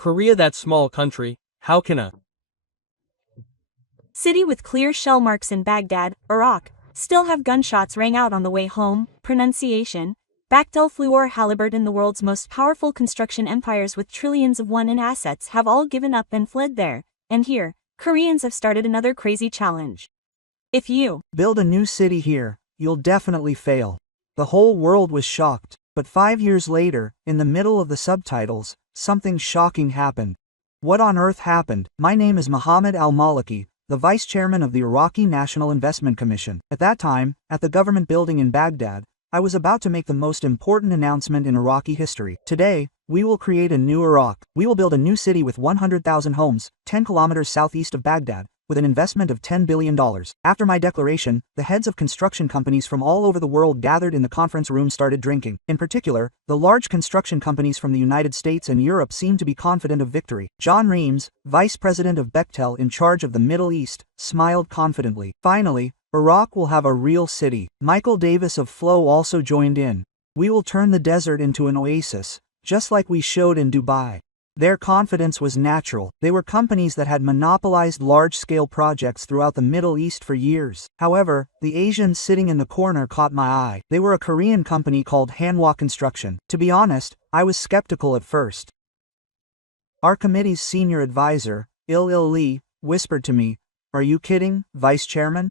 Korea, that small country, how can a city with clear shell marks in Baghdad, Iraq, still have gunshots rang out on the way home? Pronunciation. Bechtel Fluor Halliburton. The world's most powerful construction empires with trillions of won in assets have all given up and fled there. And here, Koreans have started another crazy challenge. If you build a new city here, you'll definitely fail. The whole world was shocked, but 5 years later, in the middle of the subtitles, something shocking happened. What on earth happened? My name is Mohammed al-Maliki, the vice chairman of the Iraqi National Investment Commission. At that time, at the government building in Baghdad, I was about to make the most important announcement in Iraqi history. Today, we will create a new Iraq. We will build a new city with 100,000 homes, 10 kilometers southeast of Baghdad, with an investment of $10 billion. After my declaration, the heads of construction companies from all over the world gathered in the conference room started drinking. In particular, the large construction companies from the United States and Europe seemed to be confident of victory. John Reams, vice president of Bechtel in charge of the Middle East, smiled confidently. Finally, Iraq will have a real city. Michael Davis of Flow also joined in. We will turn the desert into an oasis, just like we showed in Dubai. Their confidence was natural. They were companies that had monopolized large-scale projects throughout the Middle East for years. However, the Asians sitting in the corner caught my eye. They were a Korean company called Hanwha Construction. To be honest, I was skeptical at first. Our committee's senior advisor, Il Lee, whispered to me, "Are you kidding, Vice Chairman?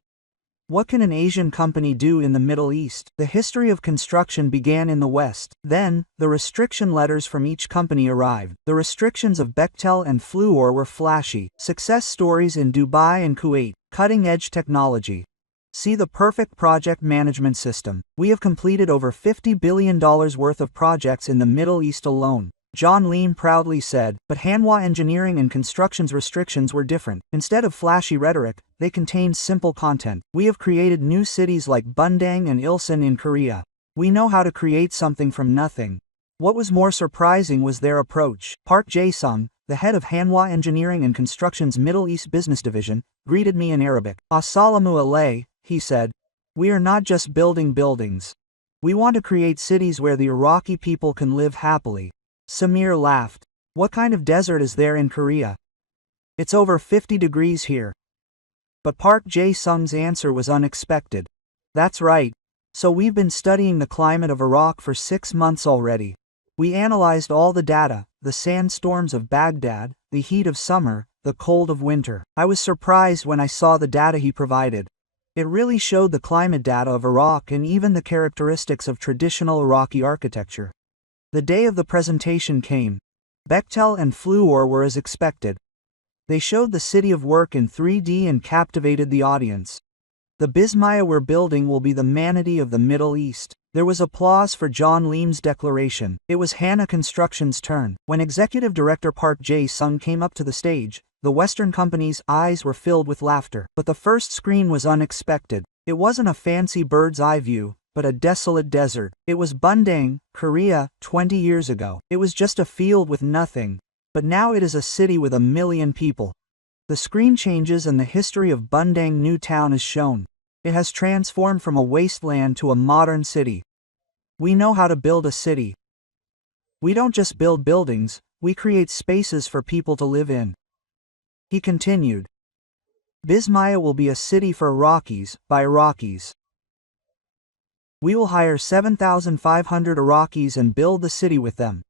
What can an Asian company do in the Middle East?" The history of construction began in the West. Then, the restriction letters from each company arrived. The restrictions of Bechtel and Fluor were flashy. Success stories in Dubai and Kuwait. Cutting-edge technology. See the perfect project management system. We have completed over $50 billion worth of projects in the Middle East alone. John Leem proudly said, but Hanwha Engineering and Construction's restrictions were different. Instead of flashy rhetoric, they contained simple content. We have created new cities like Bundang and Ilsan in Korea. We know how to create something from nothing. What was more surprising was their approach. Park Jae-sung, the head of Hanwha Engineering and Construction's Middle East Business Division, greeted me in Arabic. Assalamu alay, he said. We are not just building buildings. We want to create cities where the Iraqi people can live happily. Samir laughed. What kind of desert is there in Korea? It's over 50 degrees here. But Park Jae-sung's answer was unexpected. That's right. So we've been studying the climate of Iraq for 6 months already. We analyzed all the data, the sandstorms of Baghdad, the heat of summer, the cold of winter. I was surprised when I saw the data he provided. It really showed the climate data of Iraq and even the characteristics of traditional Iraqi architecture. The day of the presentation came. Bechtel and Fluor were as expected. They showed the city of work in 3D and captivated the audience. The Bismaya we're building will be the manatee of the Middle East. There was applause for John Leem's declaration. It was Hanwha Construction's turn. When Executive Director Park Jae-sung came up to the stage, the Western company's eyes were filled with laughter. But the first screen was unexpected. It wasn't a fancy bird's eye view, but a desolate desert. It was Bundang, Korea, 20 years ago. It was just a field with nothing. But now it is a city with 1 million people. The screen changes and the history of Bundang New Town is shown. It has transformed from a wasteland to a modern city. We know how to build a city. We don't just build buildings, we create spaces for people to live in. He continued. Bismaya will be a city for Iraqis, by Iraqis. We will hire 7,500 Iraqis and build the city with them.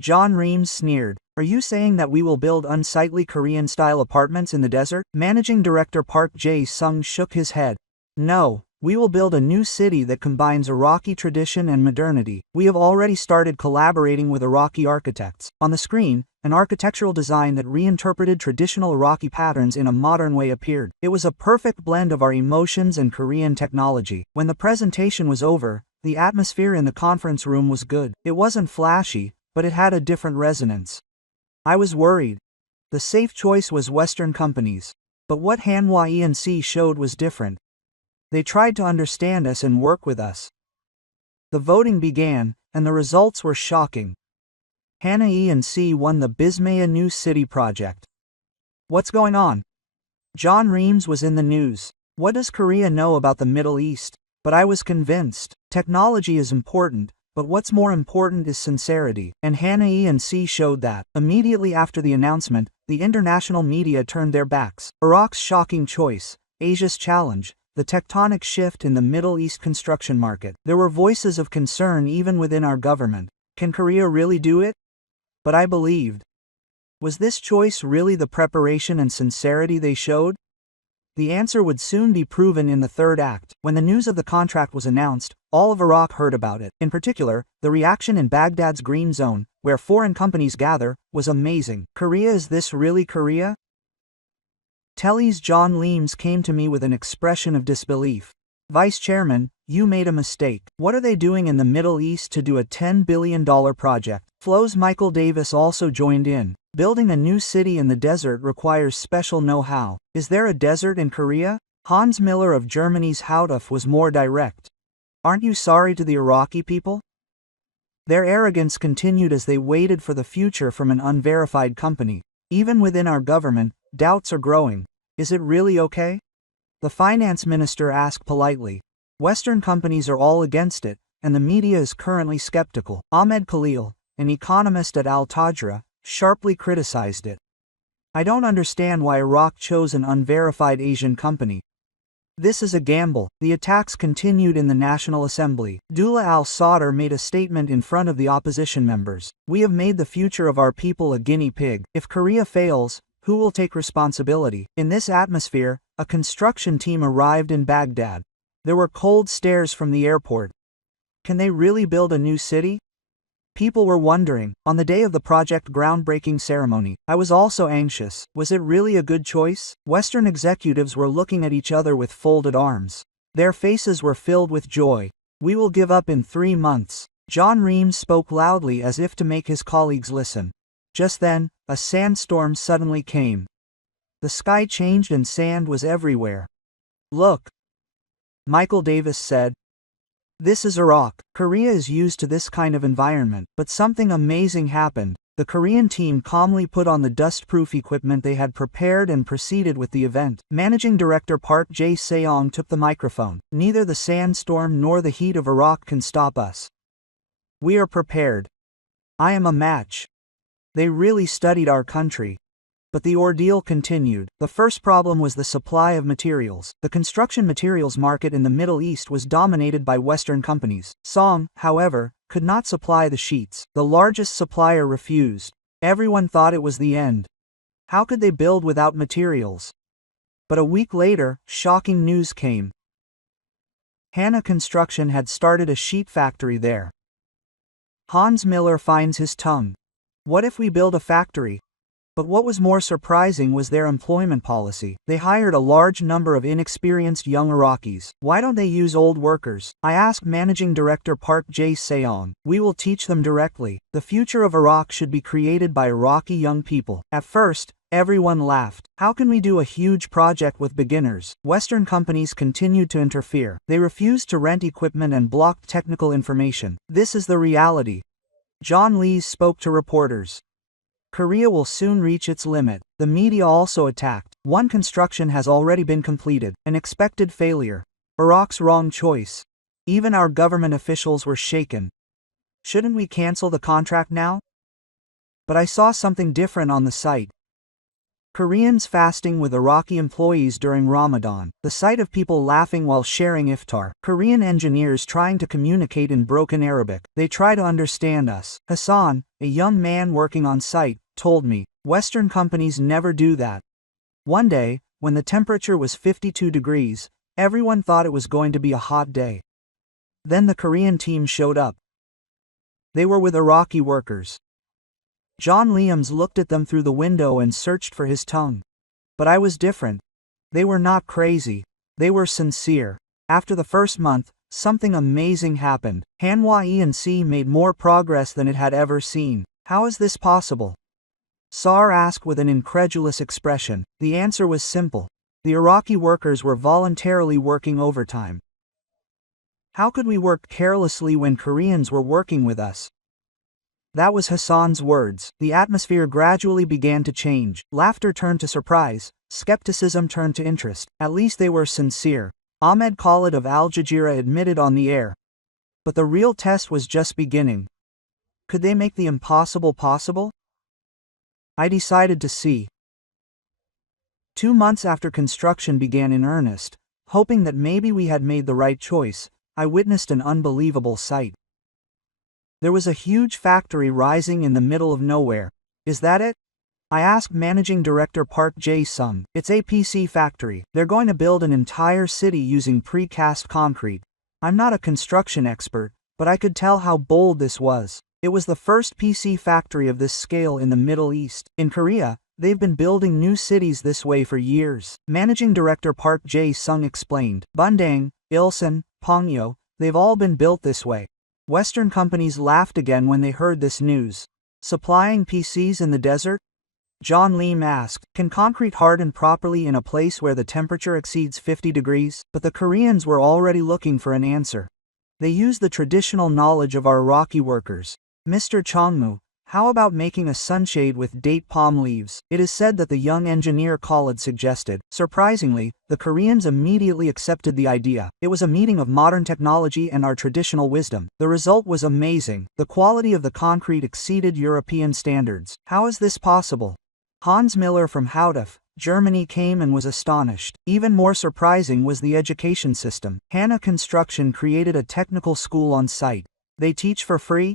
John Reams sneered. Are you saying that we will build unsightly Korean-style apartments in the desert? Managing Director Park Jae-sung shook his head. No, we will build a new city that combines Iraqi tradition and modernity. We have already started collaborating with Iraqi architects. On the screen, an architectural design that reinterpreted traditional Iraqi patterns in a modern way appeared. It was a perfect blend of our emotions and Korean technology. When the presentation was over, the atmosphere in the conference room was good. It wasn't flashy, but it had a different resonance. I was worried. The safe choice was Western companies. But what Hanwha E&C showed was different. They tried to understand us and work with us. The voting began, and the results were shocking. Hanwha E&C won the Bismaya New City project. What's going on? John Reams was in the news. What does Korea know about the Middle East? But I was convinced. Technology is important, But what's more important is sincerity, and Hannah and C showed that. Immediately after the announcement, the international media turned their backs. Iraq's shocking choice, Asia's challenge, the tectonic shift in the Middle East construction market. There were voices of concern even within our government. Can Korea really do it? But I believed. Was this choice really the preparation and sincerity they showed? The answer would soon be proven in the third act. When the news of the contract was announced, all of Iraq heard about it. In particular, the reaction in Baghdad's Green Zone, where foreign companies gather, was amazing. Korea, is this really Korea? Telly's John Leames came to me with an expression of disbelief. Vice Chairman, you made a mistake. What are they doing in the Middle East to do a $10 billion project? Flo's Michael Davis also joined in. Building a new city in the desert requires special know-how. Is there a desert in Korea? Hans Miller of Germany's Hautuf was more direct. Aren't you sorry to the Iraqi people? Their arrogance continued as they waited for the future from an unverified company. Even within our government, doubts are growing. Is it really okay? The finance minister asked politely. Western companies are all against it, and the media is currently skeptical. Ahmed Khalil, an economist at Al-Tajra, sharply criticized it. I don't understand why Iraq chose an unverified Asian company. This is a gamble. The attacks continued in the National Assembly. Dullah al-Sadr made a statement in front of the opposition members. We have made the future of our people a guinea pig. If Korea fails, who will take responsibility? In this atmosphere, a construction team arrived in Baghdad. There were cold stares from the airport. Can they really build a new city? People were wondering. On the day of the project groundbreaking ceremony, I was also anxious. Was it really a good choice? Western executives were looking at each other with folded arms. Their faces were filled with joy. We will give up in 3 months. John Reams spoke loudly as if to make his colleagues listen. Just then, a sandstorm suddenly came. The sky changed and sand was everywhere. Look, Michael Davis said. This is Iraq. Korea is used to this kind of environment, but something amazing happened. The Korean team calmly put on the dust-proof equipment they had prepared and proceeded with the event. Managing Director Park Jae-seong took the microphone. Neither the sandstorm nor the heat of Iraq can stop us. We are prepared. I am a match. They really studied our country. But the ordeal continued. The first problem was the supply of materials. The construction materials market in the Middle East was dominated by Western companies. Song, however, could not supply the sheets. The largest supplier refused. Everyone thought it was the end. How could they build without materials? But a week later, shocking news came. Hannah Construction had started a sheet factory there. Hans Miller finds his tongue. What if we build a factory? But what was more surprising was their employment policy. They hired a large number of inexperienced young Iraqis. Why don't they use old workers? I asked Managing Director Park Jae-seong. We will teach them directly. The future of Iraq should be created by Iraqi young people. At first, everyone laughed. How can we do a huge project with beginners? Western companies continued to interfere. They refused to rent equipment and blocked technical information. This is the reality. John Lees spoke to reporters. Korea will soon reach its limit. The media also attacked. One construction has already been completed. An expected failure. Iraq's wrong choice. Even our government officials were shaken. Shouldn't we cancel the contract now? But I saw something different on the site. Koreans fasting with Iraqi employees during Ramadan. The sight of people laughing while sharing iftar. Korean engineers trying to communicate in broken Arabic. They try to understand us. Hassan, a young man working on site, told me, Western companies never do that. One day, when the temperature was 52 degrees, everyone thought it was going to be a hot day. Then the Korean team showed up. They were with Iraqi workers. John Liams looked at them through the window and searched for his tongue. But I was different. They were not crazy. They were sincere. After the first month, something amazing happened. Hanwha E&C made more progress than it had ever seen. How is this possible? Sar asked with an incredulous expression. The answer was simple. The Iraqi workers were voluntarily working overtime. How could we work carelessly when Koreans were working with us? That was Hassan's words. The atmosphere gradually began to change. Laughter turned to surprise. Skepticism turned to interest. At least they were sincere. Ahmed Khalid of Al Jazeera admitted on the air. But the real test was just beginning. Could they make the impossible possible? I decided to see. 2 months after construction began in earnest, hoping that maybe we had made the right choice, I witnessed an unbelievable sight. There was a huge factory rising in the middle of nowhere. Is that it? I asked Managing Director Park Jae-sung. It's a PC factory. They're going to build an entire city using precast concrete. I'm not a construction expert, but I could tell how bold this was. It was the first PC factory of this scale in the Middle East. In Korea, they've been building new cities this way for years. Managing Director Park Jae-sung explained. Bundang, Ilsan, Pongyo, they've all been built this way. Western companies laughed again when they heard this news. Supplying PCs in the desert? John Lim asked, can concrete harden properly in a place where the temperature exceeds 50 degrees? But the Koreans were already looking for an answer. They used the traditional knowledge of our Iraqi workers. Mr. Chongmu, how about making a sunshade with date palm leaves? It is said that the young engineer Khalid suggested. Surprisingly, the Koreans immediately accepted the idea. It was a meeting of modern technology and our traditional wisdom. The result was amazing. The quality of the concrete exceeded European standards. How is this possible? Hans Miller from Houdef, Germany came and was astonished. Even more surprising was the education system. Hana Construction created a technical school on site. They teach for free?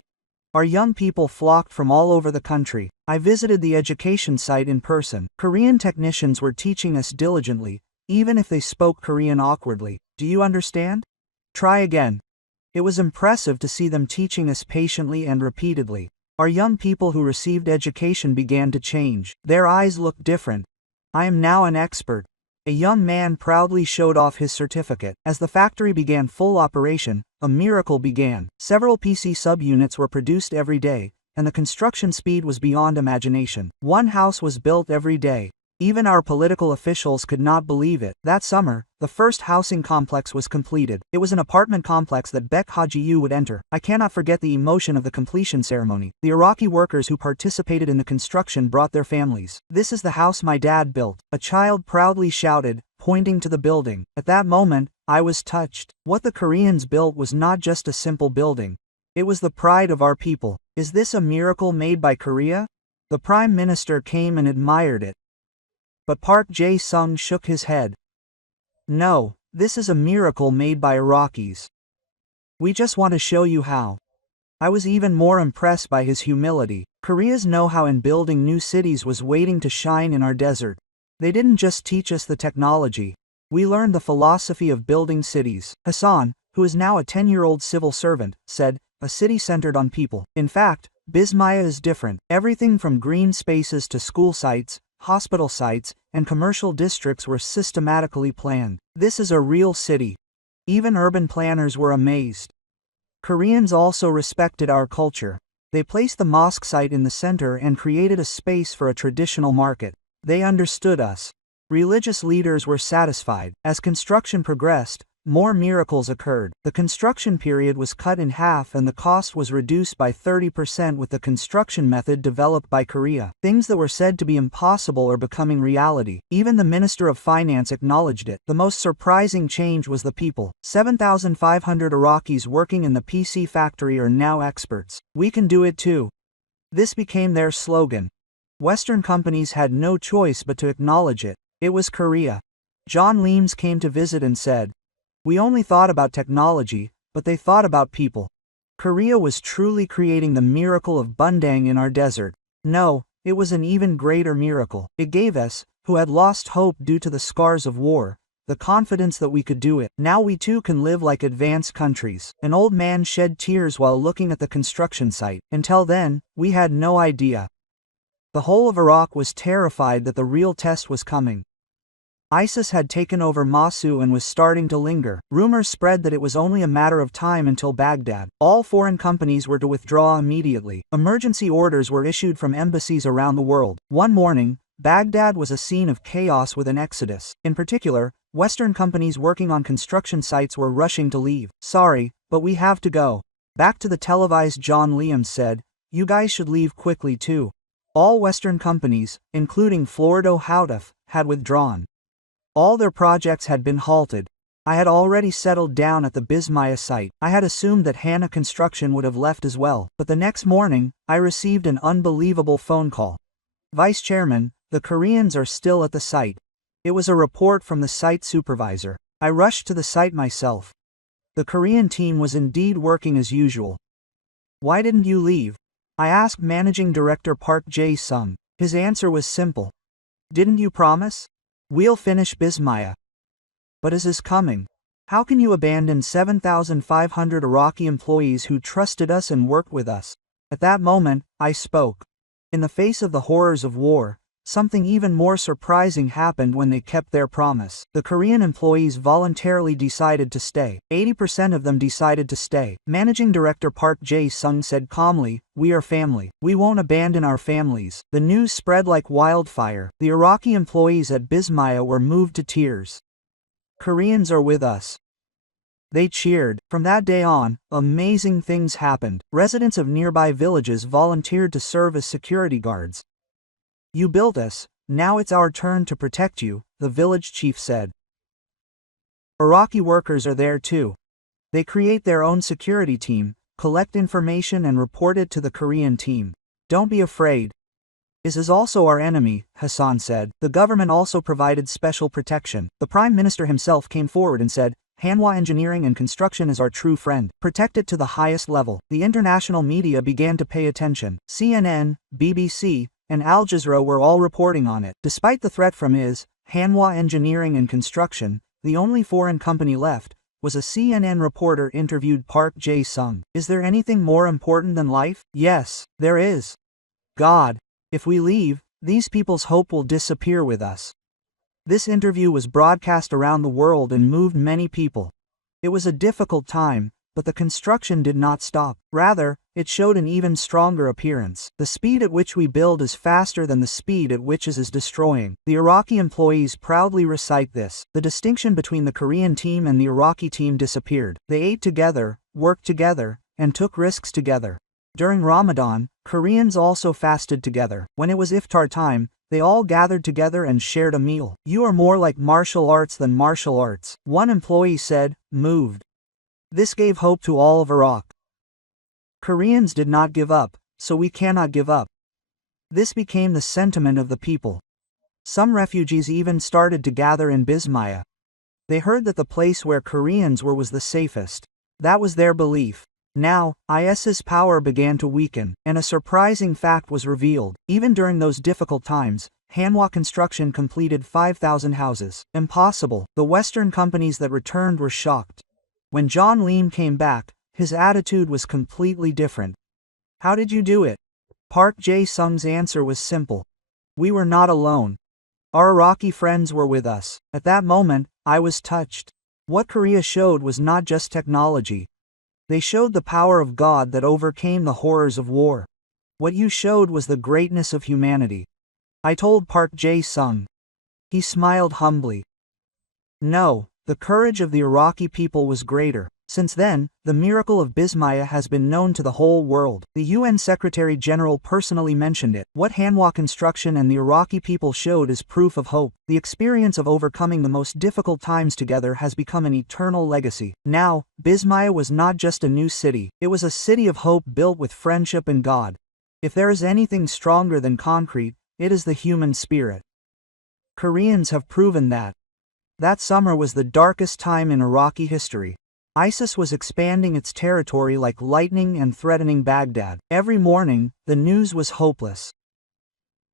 Our young people flocked from all over the country. I visited the education site in person. Korean technicians were teaching us diligently, even if they spoke Korean awkwardly. Do you understand? Try again. It was impressive to see them teaching us patiently and repeatedly. Our young people who received education began to change. Their eyes looked different. I am now an expert. A young man proudly showed off his certificate. As the factory began full operation, a miracle began. Several PC subunits were produced every day, and the construction speed was beyond imagination. One house was built every day. Even our political officials could not believe it. That summer, the first housing complex was completed. It was an apartment complex that Baek Ha-ji-yu would enter. I cannot forget the emotion of the completion ceremony. The Iraqi workers who participated in the construction brought their families. This is the house my dad built. A child proudly shouted, pointing to the building. At that moment, I was touched. What the Koreans built was not just a simple building. It was the pride of our people. Is this a miracle made by Korea? The Prime Minister came and admired it. But Park Jae-sung shook his head. No, this is a miracle made by Iraqis. We just want to show you how. I was even more impressed by his humility. Korea's know-how in building new cities was waiting to shine in our desert. They didn't just teach us the technology. We learned the philosophy of building cities. Hassan, who is now a 10-year-old civil servant, said, a city centered on people. In fact, Bismaya is different. Everything from green spaces to school sites, hospital sites, and commercial districts were systematically planned. This is a real city. Even urban planners were amazed. Koreans also respected our culture. They placed the mosque site in the center and created a space for a traditional market. They understood us. Religious leaders were satisfied. As construction progressed, more miracles occurred. The construction period was cut in half and the cost was reduced by 30% with the construction method developed by Korea. Things that were said to be impossible are becoming reality. Even the Minister of Finance acknowledged it. The most surprising change was the people. 7,500 Iraqis working in the PC factory are now experts. We can do it too. This became their slogan. Western companies had no choice but to acknowledge it. It was Korea. John Leems came to visit and said, we only thought about technology, but they thought about people. Korea was truly creating the miracle of Bundang in our desert. No, it was an even greater miracle. It gave us, who had lost hope due to the scars of war, the confidence that we could do it. Now we too can live like advanced countries. An old man shed tears while looking at the construction site. Until then, we had no idea. The whole of Iraq was terrified that the real test was coming. ISIS had taken over Mosul and was starting to linger. Rumors spread that it was only a matter of time until Baghdad. All foreign companies were to withdraw immediately. Emergency orders were issued from embassies around the world. One morning, Baghdad was a scene of chaos with an exodus. In particular, Western companies working on construction sites were rushing to leave. Sorry, but we have to go. Back to the televised John Liam said, you guys should leave quickly too. All Western companies, including Florido Houdef, had withdrawn. All their projects had been halted. I had already settled down at the Bismaya site. I had assumed that Hana Construction would have left as well, but the next morning, I received an unbelievable phone call. Vice Chairman, the Koreans are still at the site. It was a report from the site supervisor. I rushed to the site myself. The Korean team was indeed working as usual. Why didn't you leave? I asked Managing Director Park Jae-sung. His answer was simple. Didn't you promise? We'll finish Bismaya. But is coming. How can you abandon 7,500 Iraqi employees who trusted us and worked with us? At that moment, I spoke. In the face of the horrors of war, something even more surprising happened when they kept their promise. The Korean employees voluntarily decided to stay. 80% of them decided to stay. Managing Director Park Jae-sung said calmly, "We are family. We won't abandon our families." The news spread like wildfire. The Iraqi employees at Bismaya were moved to tears. Koreans are with us. They cheered. From that day on, amazing things happened. Residents of nearby villages volunteered to serve as security guards. You built us, now it's our turn to protect you, the village chief said. Iraqi workers are there too. They create their own security team, collect information and report it to the Korean team. Don't be afraid. IS is also our enemy, Hassan said. The government also provided special protection. The Prime Minister himself came forward and said, Hanwha Engineering and Construction is our true friend. Protect it to the highest level. The international media began to pay attention. CNN, BBC, and Al Jazeera were all reporting on it. Despite the threat from IS, Hanwha Engineering and Construction, the only foreign company left, was a CNN reporter interviewed Park Jae-sung. Is there anything more important than life? Yes, there is. God. If we leave, these people's hope will disappear with us. This interview was broadcast around the world and moved many people. It was a difficult time, but the construction did not stop. Rather, it showed an even stronger appearance. The speed at which we build is faster than the speed at which is destroying. The Iraqi employees proudly recite this. The distinction between the Korean team and the Iraqi team disappeared. They ate together, worked together, and took risks together. During Ramadan, Koreans also fasted together. When it was iftar time, they all gathered together and shared a meal. You are more like martial arts than martial arts, one employee said, moved. This gave hope to all of Iraq. Koreans did not give up, so we cannot give up. This became the sentiment of the people. Some refugees even started to gather in Bismaya. They heard that the place where Koreans were was the safest. That was their belief. Now, IS's power began to weaken, and a surprising fact was revealed. Even during those difficult times, Hanwha Construction completed 5,000 houses. Impossible. The Western companies that returned were shocked. When John Lim came back, his attitude was completely different. How did you do it? Park Jae-sung's answer was simple. We were not alone. Our Iraqi friends were with us. At that moment, I was touched. What Korea showed was not just technology. They showed the power of God that overcame the horrors of war. What you showed was the greatness of humanity. I told Park Jae-sung. He smiled humbly. No, the courage of the Iraqi people was greater. Since then, the miracle of Bismaya has been known to the whole world. The UN Secretary-General personally mentioned it. What Hanwha Construction and the Iraqi people showed is proof of hope. The experience of overcoming the most difficult times together has become an eternal legacy. Now, Bismaya was not just a new city, it was a city of hope built with friendship and God. If there is anything stronger than concrete, it is the human spirit. Koreans have proven that. That summer was the darkest time in Iraqi history. ISIS was expanding its territory like lightning and threatening Baghdad. Every morning, the news was hopeless.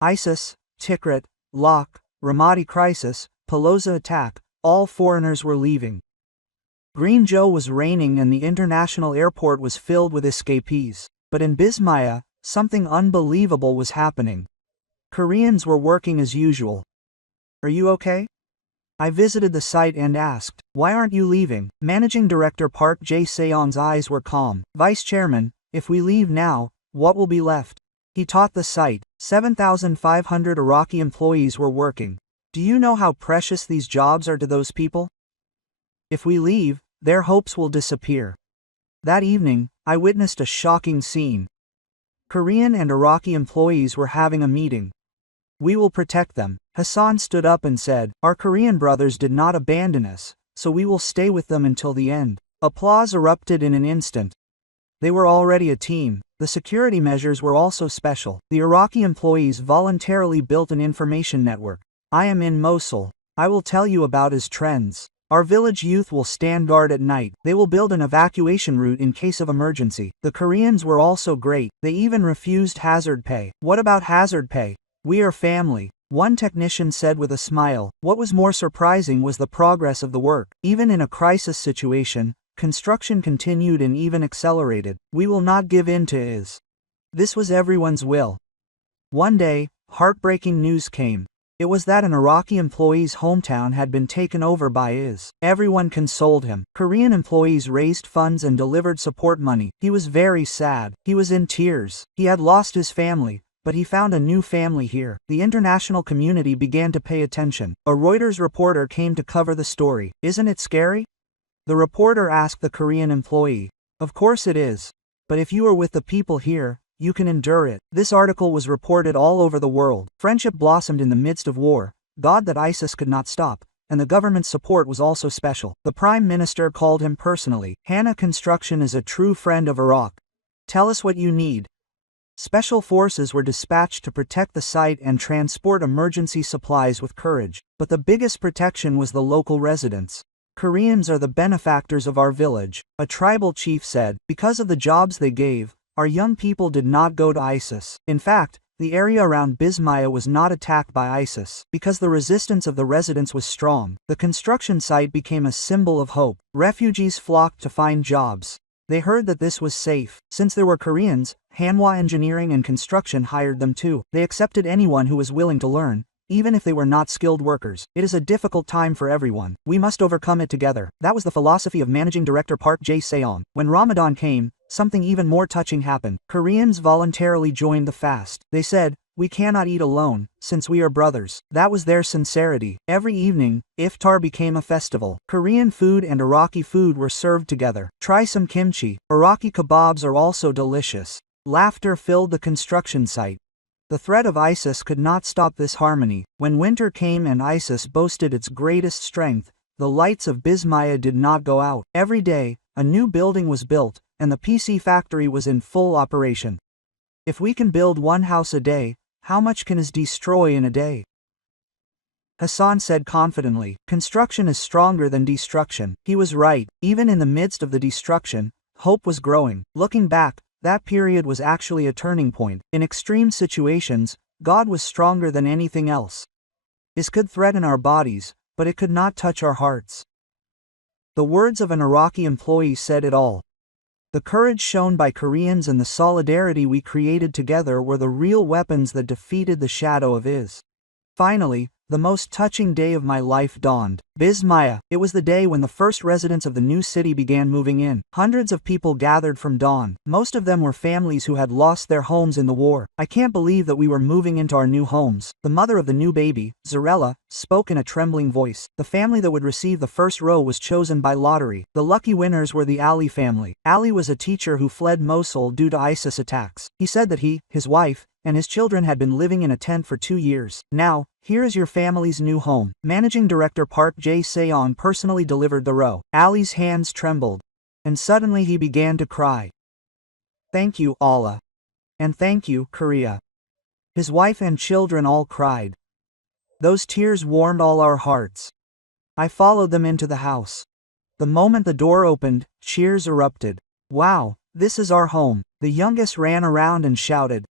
ISIS, Tikrit, Lok, Ramadi crisis, Pelosa attack, all foreigners were leaving. Green Joe was raining and the international airport was filled with escapees. But in Bismaya, something unbelievable was happening. Koreans were working as usual. Are you okay? I visited the site and asked, why aren't you leaving? Managing Director Park Jae-sung's eyes were calm. Vice Chairman, if we leave now, what will be left? He taught the site. 7,500 Iraqi employees were working. Do you know how precious these jobs are to those people? If we leave, their hopes will disappear. That evening, I witnessed a shocking scene. Korean and Iraqi employees were having a meeting. We will protect them. Hassan stood up and said, our Korean brothers did not abandon us, so we will stay with them until the end." Applause erupted in an instant. They were already a team. The security measures were also special. The Iraqi employees voluntarily built an information network. "I am in Mosul. I will tell you about his trends. Our village youth will stand guard at night. They will build an evacuation route in case of emergency." The Koreans were also great. They even refused hazard pay. "What about hazard pay? We are family," one technician said with a smile. What was more surprising was the progress of the work. Even in a crisis situation, construction continued and even accelerated. "We will not give in to IS." This was everyone's will. One day, heartbreaking news came. It was that an Iraqi employee's hometown had been taken over by IS. Everyone consoled him. Korean employees raised funds and delivered support money. He was very sad. He was in tears. He had lost his family, but he found a new family here. The international community began to pay attention. A Reuters reporter came to cover the story. "Isn't it scary?" The reporter asked the Korean employee. "Of course it is. But if you are with the people here, you can endure it." This article was reported all over the world. Friendship blossomed in the midst of war. God, that ISIS could not stop. And the government's support was also special. The Prime Minister called him personally. "Hana Construction is a true friend of Iraq. Tell us what you need." Special forces were dispatched to protect the site and transport emergency supplies with courage. But the biggest protection was the local residents. "Koreans are the benefactors of our village," a tribal chief said. "Because of the jobs they gave, our young people did not go to ISIS. In fact, the area around Bismaya was not attacked by ISIS. Because the resistance of the residents was strong, the construction site became a symbol of hope. Refugees flocked to find jobs. They heard that this was safe. Since there were Koreans, Hanwha Engineering and Construction hired them too. They accepted anyone who was willing to learn, even if they were not skilled workers. "It is a difficult time for everyone. We must overcome it together." That was the philosophy of Managing Director Park Jae-seong. When Ramadan came, something even more touching happened. Koreans voluntarily joined the fast. They said, "We cannot eat alone, since we are brothers." That was their sincerity. Every evening, iftar became a festival. Korean food and Iraqi food were served together. "Try some kimchi. Iraqi kebabs are also delicious." Laughter filled the construction site. The threat of ISIS could not stop this harmony. When winter came and ISIS boasted its greatest strength, the lights of Bismaya did not go out. Every day, a new building was built, and the PC factory was in full operation. "If we can build one house a day, how much can IS destroy in a day?" Hassan said confidently. "Construction is stronger than destruction." He was right. Even in the midst of the destruction, hope was growing. Looking back, that period was actually a turning point. In extreme situations, God was stronger than anything else. IS could threaten our bodies, but it could not touch our hearts. The words of an Iraqi employee said it all. The courage shown by Koreans and the solidarity we created together were the real weapons that defeated the shadow of IS. Finally, the most touching day of my life dawned. Bismaya. It was the day when the first residents of the new city began moving in. Hundreds of people gathered from dawn. Most of them were families who had lost their homes in the war. "I can't believe that we were moving into our new homes." The mother of the new baby, Zarella, spoke in a trembling voice. The family that would receive the first row was chosen by lottery. The lucky winners were the Ali family. Ali was a teacher who fled Mosul due to ISIS attacks. He said that he, his wife, and his children had been living in a tent for 2 years. "Now, here is your family's new home." Managing Director Park Jae-seong personally delivered the row. Ali's hands trembled. And suddenly he began to cry. "Thank you, Allah. And thank you, Korea." His wife and children all cried. Those tears warmed all our hearts. I followed them into the house. The moment the door opened, cheers erupted. "Wow, this is our home." The youngest ran around and shouted.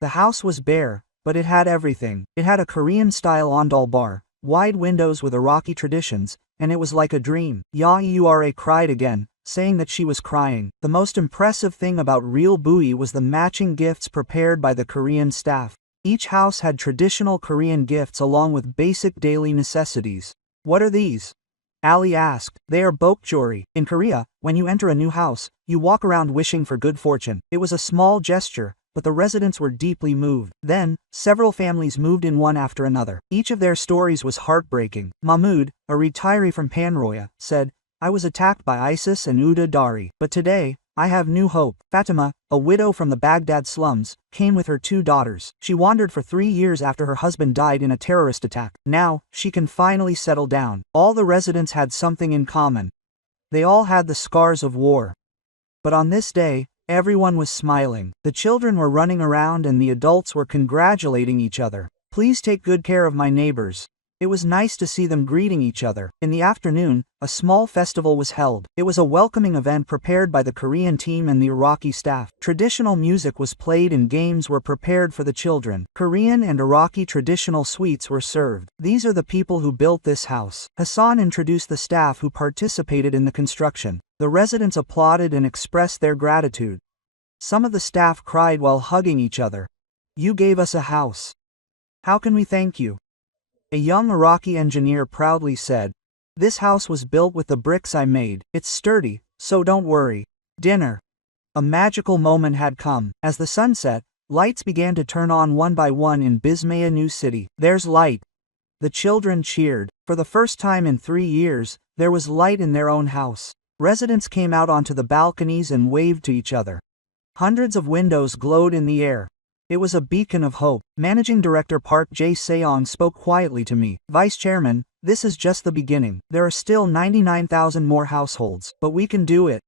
The house was bare, but it had everything. It had a Korean-style ondol bar, wide windows with Iraqi traditions, and it was like a dream. Yaura cried again, saying that she was crying. The most impressive thing about Real Bui was the matching gifts prepared by the Korean staff. Each house had traditional Korean gifts along with basic daily necessities. "What are these?" Ali asked. "They are bokjori. In Korea, when you enter a new house, you walk around wishing for good fortune." It was a small gesture, but the residents were deeply moved. Then, several families moved in one after another. Each of their stories was heartbreaking. Mahmoud, a retiree from Panroya, said, "I was attacked by ISIS and Uda Dari, but today, I have new hope. Fatima, a widow from the Baghdad slums, came with her 2 daughters. She wandered for 3 years after her husband died in a terrorist attack. Now, she can finally settle down. All the residents had something in common. They all had the scars of war. But on this day, everyone was smiling. The children were running around and the adults were congratulating each other. Please take good care of my neighbors. It was nice to see them greeting each other. In the afternoon, a small festival was held. It was a welcoming event prepared by the Korean team and the Iraqi staff. Traditional music was played and games were prepared for the children. Korean and Iraqi traditional sweets were served. These are the people who built this house. Hassan introduced the staff who participated in the construction. The residents applauded and expressed their gratitude. Some of the staff cried while hugging each other. You gave us a house. How can we thank you? A young Iraqi engineer proudly said, This house was built with the bricks I made. It's sturdy, so don't worry. Dinner. A magical moment had come. As the sun set, lights began to turn on one by one in Bismaya New City. There's light. The children cheered. For the first time in 3 years, there was light in their own house. Residents came out onto the balconies and waved to each other. Hundreds of windows glowed in the air. It was a beacon of hope. Managing Director Park Jae-seong spoke quietly to me. Vice Chairman, this is just the beginning. There are still 99,000 more households, but we can do it.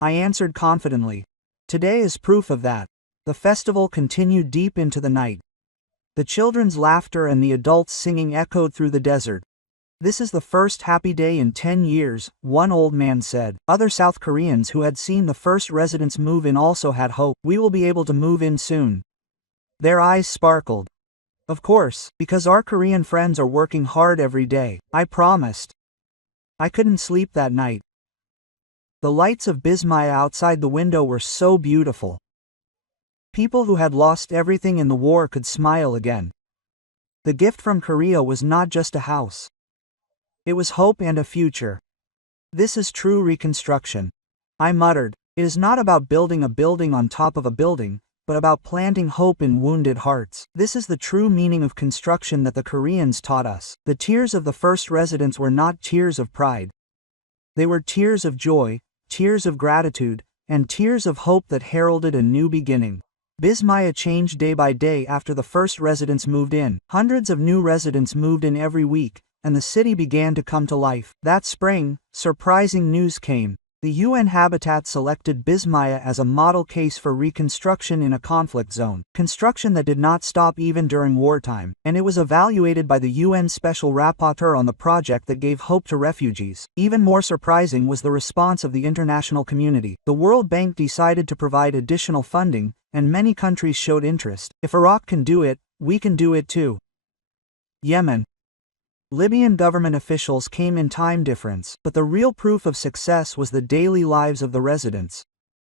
I answered confidently. Today is proof of that. The festival continued deep into the night. The children's laughter and the adults singing echoed through the desert. This is the first happy day in 10 years, one old man said. Other South Koreans who had seen the first residents move in also had hope. We will be able to move in soon. Their eyes sparkled. Of course, because our Korean friends are working hard every day, I promised. I couldn't sleep that night. The lights of Bismaya outside the window were so beautiful. People who had lost everything in the war could smile again. The gift from Korea was not just a house. It was hope and a future. This is true reconstruction. I muttered. It is not about building a building on top of a building, but about planting hope in wounded hearts. This is the true meaning of construction that the Koreans taught us. The tears of the first residents were not tears of pride. They were tears of joy, tears of gratitude, and tears of hope that heralded a new beginning. Bismaya changed day by day after the first residents moved in. Hundreds of new residents moved in every week, and the city began to come to life. That spring, surprising news came. The UN Habitat selected Bismaya as a model case for reconstruction in a conflict zone, construction that did not stop even during wartime, and it was evaluated by the UN Special Rapporteur on the project that gave hope to refugees. Even more surprising was the response of the international community. The World Bank decided to provide additional funding, and many countries showed interest. If Iraq can do it, we can do it too. Yemen. Libyan government officials came in time difference, but the real proof of success was the daily lives of the residents.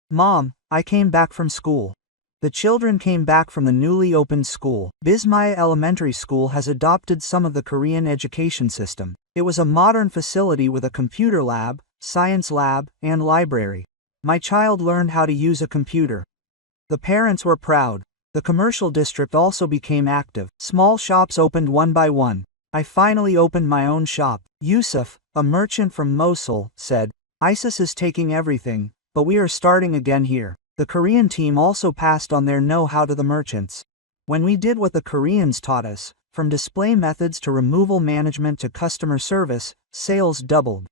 Mom, I came back from school. The children came back from the newly opened school. Bismaya Elementary School has adopted some of the Korean education system. It was a modern facility with a computer lab, science lab, and library. My child learned how to use a computer. The parents were proud. The commercial district also became active. Small shops opened one by one. I finally opened my own shop. Yusuf, a merchant from Mosul, said, ISIS is taking everything, but we are starting again here. The Korean team also passed on their know-how to the merchants. When we did what the Koreans taught us, from display methods to removal management to customer service, sales doubled.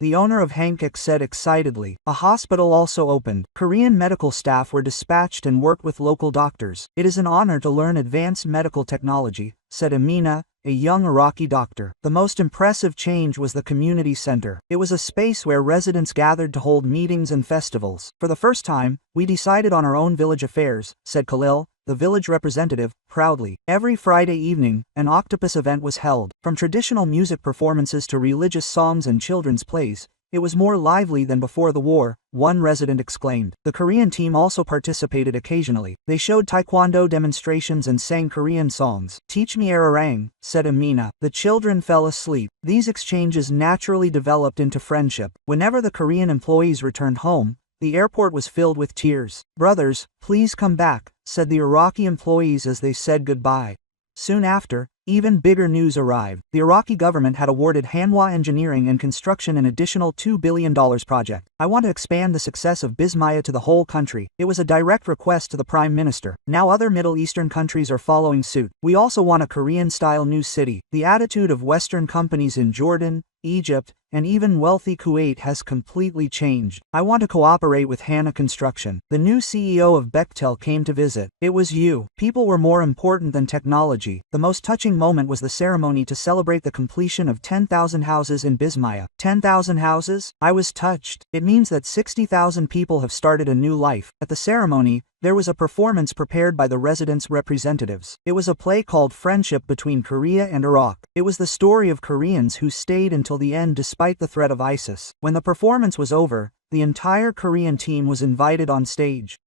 The owner of Hankook said excitedly. A hospital also opened. Korean medical staff were dispatched and worked with local doctors. It is an honor to learn advanced medical technology, said Amina, a young Iraqi doctor. The most impressive change was the community center. It was a space where residents gathered to hold meetings and festivals. For the first time, we decided on our own village affairs, said Khalil, the village representative, proudly. Every Friday evening, an octopus event was held. From traditional music performances to religious songs and children's plays, it was more lively than before the war, one resident exclaimed. The Korean team also participated occasionally. They showed taekwondo demonstrations and sang Korean songs. Teach me Ararang, said Amina. The children fell asleep. These exchanges naturally developed into friendship. Whenever the Korean employees returned home, the airport was filled with tears. Brothers, please come back, said the Iraqi employees as they said goodbye. Soon after, Even bigger news arrived. The Iraqi government had awarded Hanwha Engineering and Construction an additional $2 billion project. I want to expand the success of Bismillah to the whole country. It was a direct request to the Prime Minister. Now other Middle Eastern countries are following suit. We also want a Korean-style new city. The attitude of Western companies in Jordan, Egypt, and even wealthy Kuwait has completely changed. I want to cooperate with Hana Construction. The new CEO of Bechtel came to visit. It was you. People were more important than technology. The most touching moment was the ceremony to celebrate the completion of 10,000 houses in Bismillah. 10,000 houses? I was touched. It means that 60,000 people have started a new life. At the ceremony, there was a performance prepared by the residents' representatives. It was a play called Friendship Between Korea and Iraq. It was the story of Koreans who stayed until the end despite the threat of ISIS. When the performance was over, the entire Korean team was invited on stage.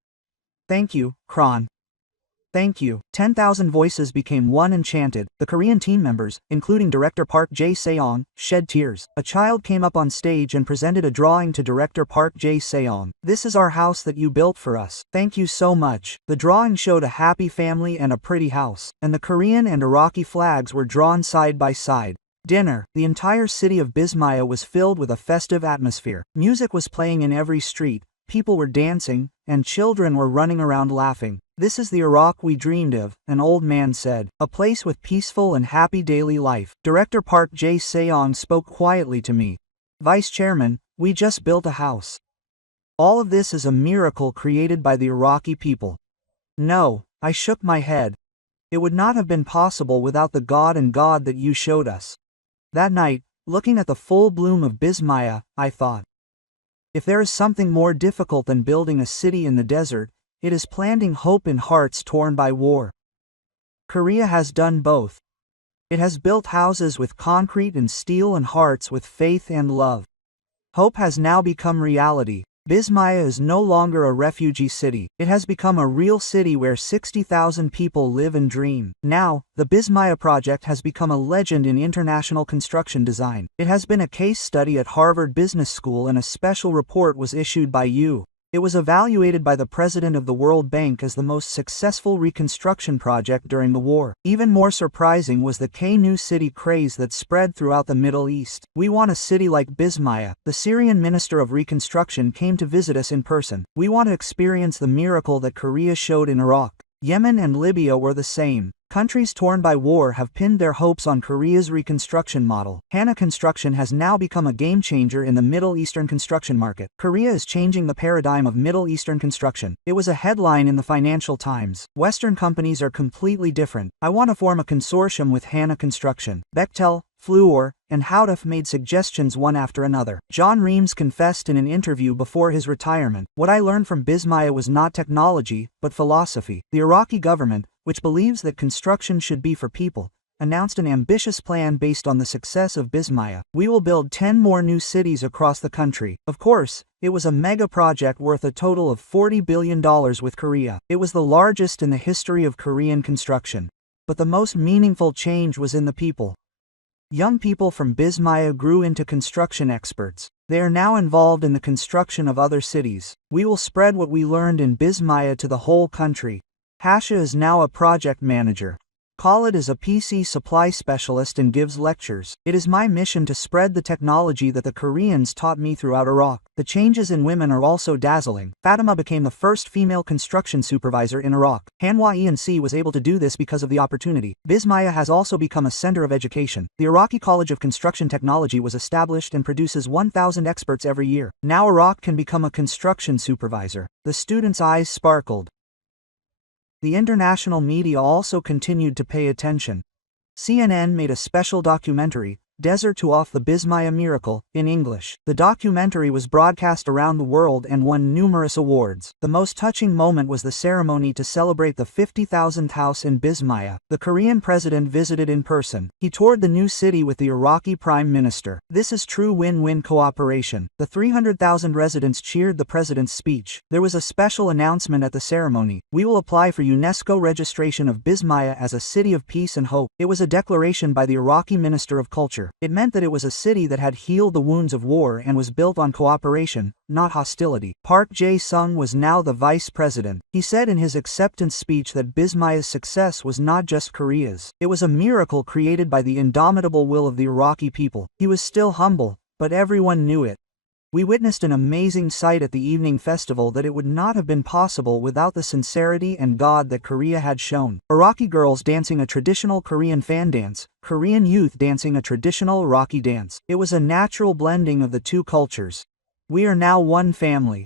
Thank you, Kron. Thank you. 10,000 voices became one enchanted. The Korean team members, including director Park Jae-seong, shed tears. A child came up on stage and presented a drawing to director Park Jae-seong. This is our house that you built for us. Thank you so much. The drawing showed a happy family and a pretty house, and the Korean and Iraqi flags were drawn side by side. Dinner. The entire city of Bismillah was filled with a festive atmosphere. Music was playing in every street, people were dancing, and children were running around laughing. This is the Iraq we dreamed of, an old man said. A place with peaceful and happy daily life. Director Park Jae-seong spoke quietly to me. Vice Chairman, we just built a house. All of this is a miracle created by the Iraqi people. No, I shook my head. It would not have been possible without the God and God that you showed us. That night, looking at the full bloom of Bismillah, I thought, if there is something more difficult than building a city in the desert, it is planting hope in hearts torn by war. Korea has done both. It has built houses with concrete and steel and hearts with faith and love. Hope has now become reality. Bismillah is no longer a refugee city. It has become a real city where 60,000 people live and dream. Now, the Bismillah project has become a legend in international construction design. It has been a case study at Harvard Business School and a special report was issued by you. It was evaluated by the president of the World Bank as the most successful reconstruction project during the war. Even more surprising was the K-New City craze that spread throughout the Middle East. We want a city like Bismillah. The Syrian Minister of Reconstruction came to visit us in person. We want to experience the miracle that Korea showed in Iraq. Yemen and Libya were the same. Countries torn by war have pinned their hopes on Korea's reconstruction model. Hana Construction has now become a game changer in the Middle Eastern construction market. Korea is changing the paradigm of Middle Eastern construction. It was a headline in the Financial Times. Western companies are completely different. I want to form a consortium with Hana Construction. Bechtel, Fluor, and Houdef made suggestions one after another. John Reams confessed in an interview before his retirement, "What I learned from Bismillah was not technology, but philosophy." The Iraqi government, which believes that construction should be for people, announced an ambitious plan based on the success of Bismillah. We will build 10 more new cities across the country. Of course, it was a mega project worth a total of $40 billion with Korea. It was the largest in the history of Korean construction. But the most meaningful change was in the people. Young people from Bismillah grew into construction experts. They are now involved in the construction of other cities. We will spread what we learned in Bismillah to the whole country. Hasha is now a project manager. Khalid is a PC supply specialist and gives lectures. It is my mission to spread the technology that the Koreans taught me throughout Iraq. The changes in women are also dazzling. Fatima became the first female construction supervisor in Iraq. Hanwha E&C was able to do this because of the opportunity. Bismillah has also become a center of education. The Iraqi College of Construction Technology was established and produces 1,000 experts every year. Now Iraq can become a construction supervisor. The students' eyes sparkled. The international media also continued to pay attention. CNN made a special documentary, Desert to Off the Bismillah Miracle, in English. The documentary was broadcast around the world and won numerous awards. The most touching moment was the ceremony to celebrate the 50,000th house in Bismillah. The Korean president visited in person. He toured the new city with the Iraqi prime minister. This is true win-win cooperation. The 300,000 residents cheered the president's speech. There was a special announcement at the ceremony. We will apply for UNESCO registration of Bismillah as a city of peace and hope. It was a declaration by the Iraqi Minister of Culture. future. It meant that it was a city that had healed the wounds of war and was built on cooperation, not hostility. Park Jae-sung was now the vice president. He said in his acceptance speech that Bismaya's success was not just Korea's. It was a miracle created by the indomitable will of the Iraqi people. He was still humble, but everyone knew it. We witnessed an amazing sight at the evening festival that it would not have been possible without the sincerity and God that Korea had shown. Iraqi girls dancing a traditional Korean fan dance, Korean youth dancing a traditional Iraqi dance. It was a natural blending of the two cultures. We are now one family.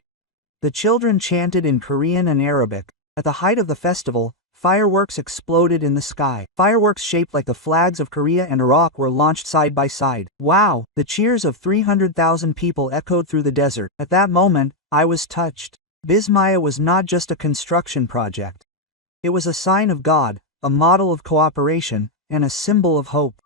The children chanted in Korean and Arabic. At the height of the festival, fireworks exploded in the sky. Fireworks shaped like the flags of Korea and Iraq were launched side by side. Wow! The cheers of 300,000 people echoed through the desert. At that moment, I was touched. Bismaya was not just a construction project. It was a sign of God, a model of cooperation, and a symbol of hope.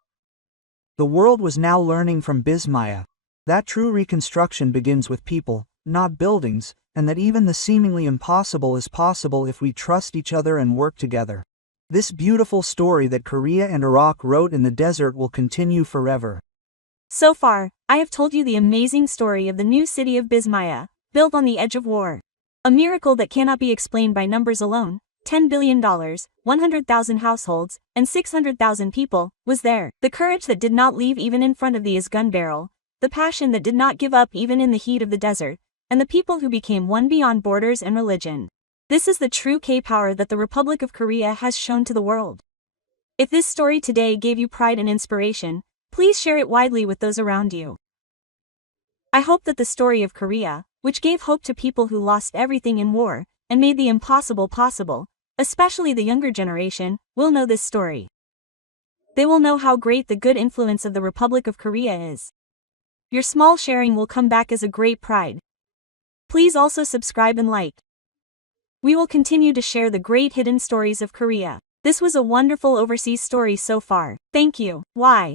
The world was now learning from Bismaya that true reconstruction begins with people, not buildings, and that even the seemingly impossible is possible if we trust each other and work together. This beautiful story that Korea and Iraq wrote in the desert will continue forever. So far, I have told you the amazing story of the new city of Bismaya, built on the edge of war. A miracle that cannot be explained by numbers alone. $10 billion, 100,000 households, and 600,000 people, was there. The courage that did not leave even in front of the gun barrel. The passion that did not give up even in the heat of the desert. And the people who became one beyond borders and religion. This is the true K-power that the Republic of Korea has shown to the world. If this story today gave you pride and inspiration, please share it widely with those around you. I hope that the story of Korea, which gave hope to people who lost everything in war, and made the impossible possible, especially the younger generation, will know this story. They will know how great the good influence of the Republic of Korea is. Your small sharing will come back as a great pride. Please also subscribe and like. We will continue to share the great hidden stories of Korea. This was a wonderful overseas story so far. Thank you. Why?